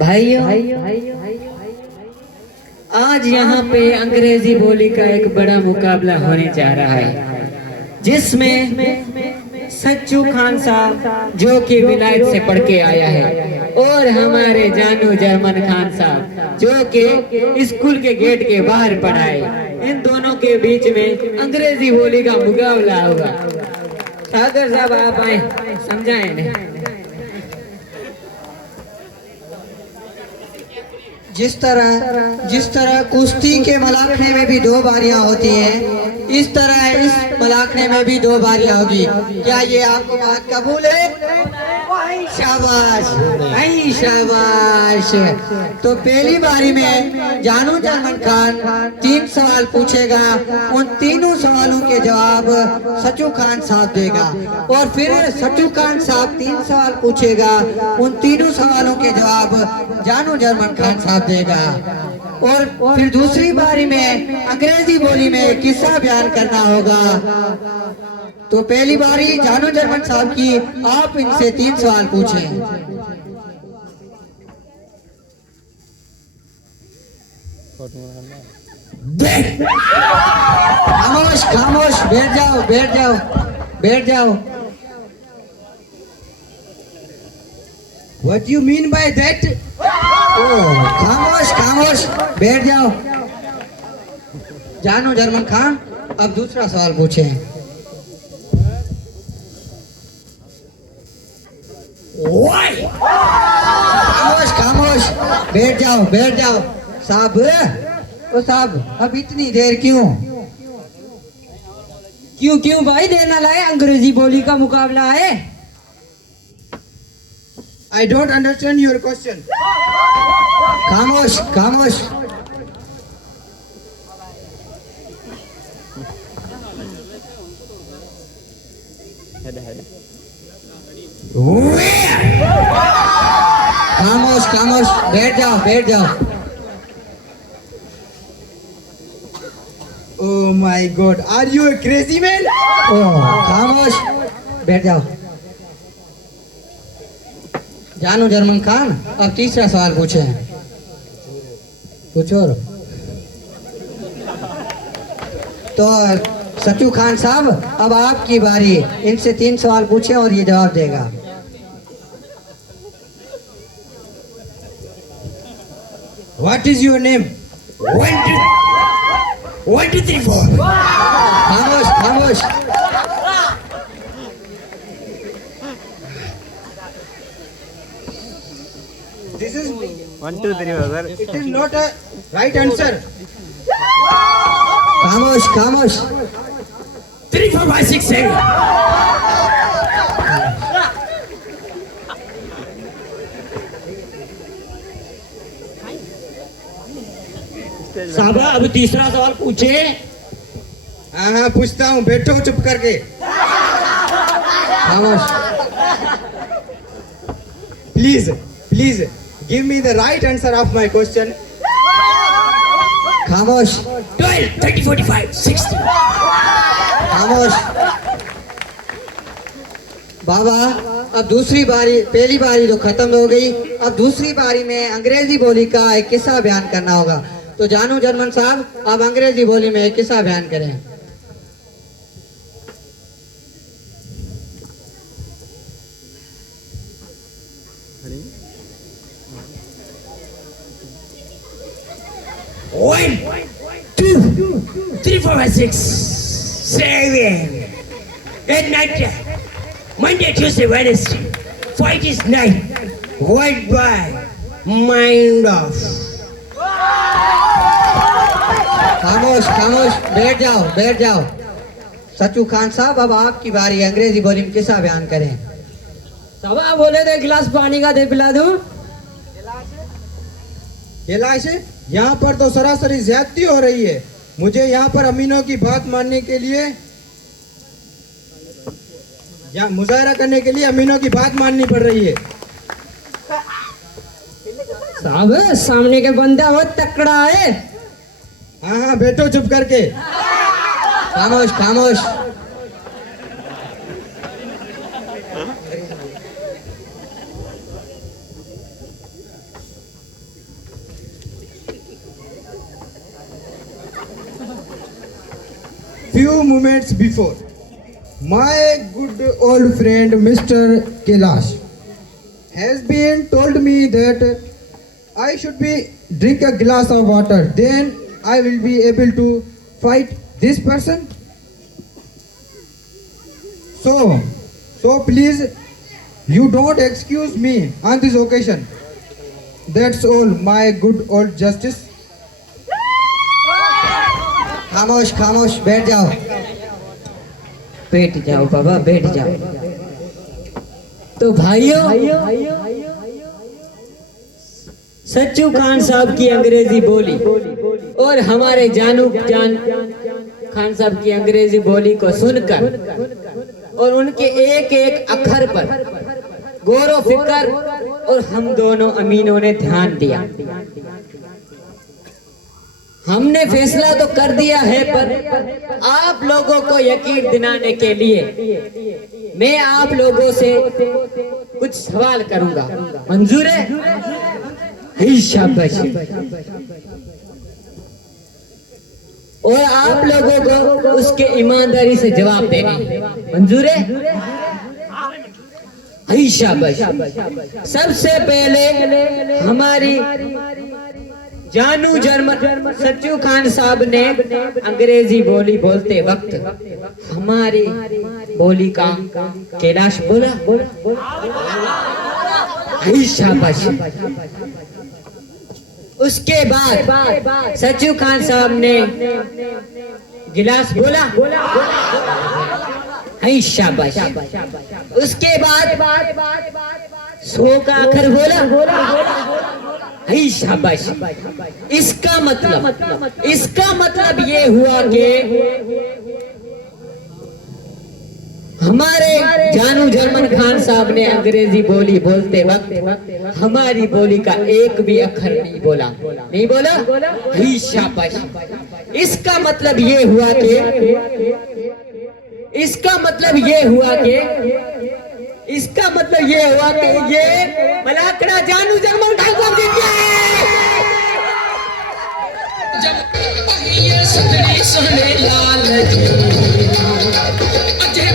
भाइयों, आज यहाँ पे अंग्रेजी बोली का एक बड़ा मुकाबला होने जा रहा है, जिसमें सच्चू खान साहब जो कि विलायत से पढ़ के आया है और हमारे जानू जर्मन खान साहब जो कि स्कूल के गेट के बाहर पढ़ा है, इन दोनों के बीच में अंग्रेजी बोली का मुकाबला होगा। सागर साहब आप आए, समझाएं नहीं। जिस तरह कुश्ती के मलाखने में भी दो बारियां होती हैं, इस तरह इस मलाखने में भी दो बारियां होगी। क्या ये आपको बात कबूल है? शाबाश, नहीं शाबाश। तो पहली बारी में जानू जर्मन खान 3 सवाल पूछेगा, उन तीनों सवालों के जवाब सच्चू खान साहब देगा और फिर सच्चू खान साहब 3 सवाल पूछेगा, उन तीनों सवालों के जवाब जानू जर्मन खान साहब देगा और फिर दूसरी बारी में अंग्रेजी बोली में किस्सा बयान करना होगा। तो पहली बारी जानू जर्मन साहब की, आप इनसे 3 सवाल पूछें। खामोश खामोश, बैठ जाओ बैठ जाओ बैठ जाओ। What do you mean by that? खामोश खामोश, बैठ जाओ। जानू जर्मन खान, अब दूसरा सवाल पूछें। खामोश खामोश, बैठ जाओ बैठ जाओ। साहब, ओ साहब, अब इतनी देर क्यों? क्यों भाई, देर ना लाए, अंग्रेजी बोली का मुकाबला है। I don't understand your question. खामोश खामोश। खामोश खामोश, बैठ जाओ बैठ जाओ। Oh my God, are you a crazy man? खामोश, बैठ जाओ। जानू जर्मन खान, अब तीसरा सवाल पूछे। पूछो। तो सच्चू खान साहब, अब आपकी बारी, इनसे 3 सवाल पूछे और ये जवाब देगा। What is your name? 1 2 3 4. खामोश खामोश। This is 1 2 3 4 sir. it is not a right answer. खामोश खामोश। 3 4 5 6 7. साहब अब तीसरा सवाल पूछे। हाँ पूछता हूँ, बैठो चुप करके। खामोश। Please give me the right answer of my question. खामोश 12 30 45 60. खामोश। बाबा, अब दूसरी बारी, पहली बारी तो खत्म हो गई, अब दूसरी बारी में अंग्रेजी बोली का एक किस्सा बयान करना होगा। तो जानू जर्मन साहब, अब अंग्रेजी बोली में एक किस्सा बयान करें। One, 2, 3, 4, 5, 6, 7. At night, Monday, Tuesday, Wednesday. Fight is night. White by mind off. खामोश खामोश, बैठ जाओ बैठ जाओ। सच्चू खान साहब, अब आपकी बारी, अंग्रेजी बोली में किस्सा बयान करें। साहब बोले थे गिलास पानी का दे पिला दूं। कैलाश, यहाँ पर तो सरासरी ज्यादती हो रही है। मुझे यहाँ पर अमीनों की बात मानने के लिए, या मुजाहरा करने के लिए अमीनों की बात माननी पड़ रही है। साहब सामने के बंदा बहुत तकड़ा है। हाँ बैठो चुप करके। खामोश खामोश। few moments before. My good old friend Mr. Kailash has been told me that I should be drink a glass of water, then I will be able to fight this person. So please, you don't excuse me on this occasion. That's all, my good old justice. खामोश खामोश बैठ जाओ। बैठ जाओ बाबा, बैठ जाओ। तो भाइयों, सच्चू खान साहब की अंग्रेजी बोली और हमारे जान खान साहब की अंग्रेजी बोली को सुनकर और उनके एक एक अक्षर पर गौर फिक्र और हम दोनों अमीनों ने ध्यान दिया। हमने फैसला तो कर दिया है, पर आप लोगों को यकीन दिलाने के लिए मैं आप लोगों से कुछ सवाल करूंगा। मंजूर है? ही शाबाश। और आप लोगों को उसके ईमानदारी से जवाब देने। मंजूर है? ही शाबाश। सबसे पहले हमारी जानू जर्मन सच्चू खान साहब ने अंग्रेजी बोली बोलते वक्त हमारी बोली का कैलाश बोला। ही शाबाश। उसके बाद सच्चू खान साहब ने गिलास बोला। ही शाबाश। उसके बाद 100 का अक्षर बोला। ही शाबाश। इसका मतलब ये हुआ कि हमारे जानू जर्मन खान साहब ने अंग्रेजी बोली बोलते वक्त हमारी बोली का एक भी अक्षर नहीं बोला। नहीं बोला? ही शाबाश। इसका मतलब ये हुआ कि ये मलाकड़ा जानू जर्मन खान साहब जीत गए। जब ये सदरी सोने लाल जी अजय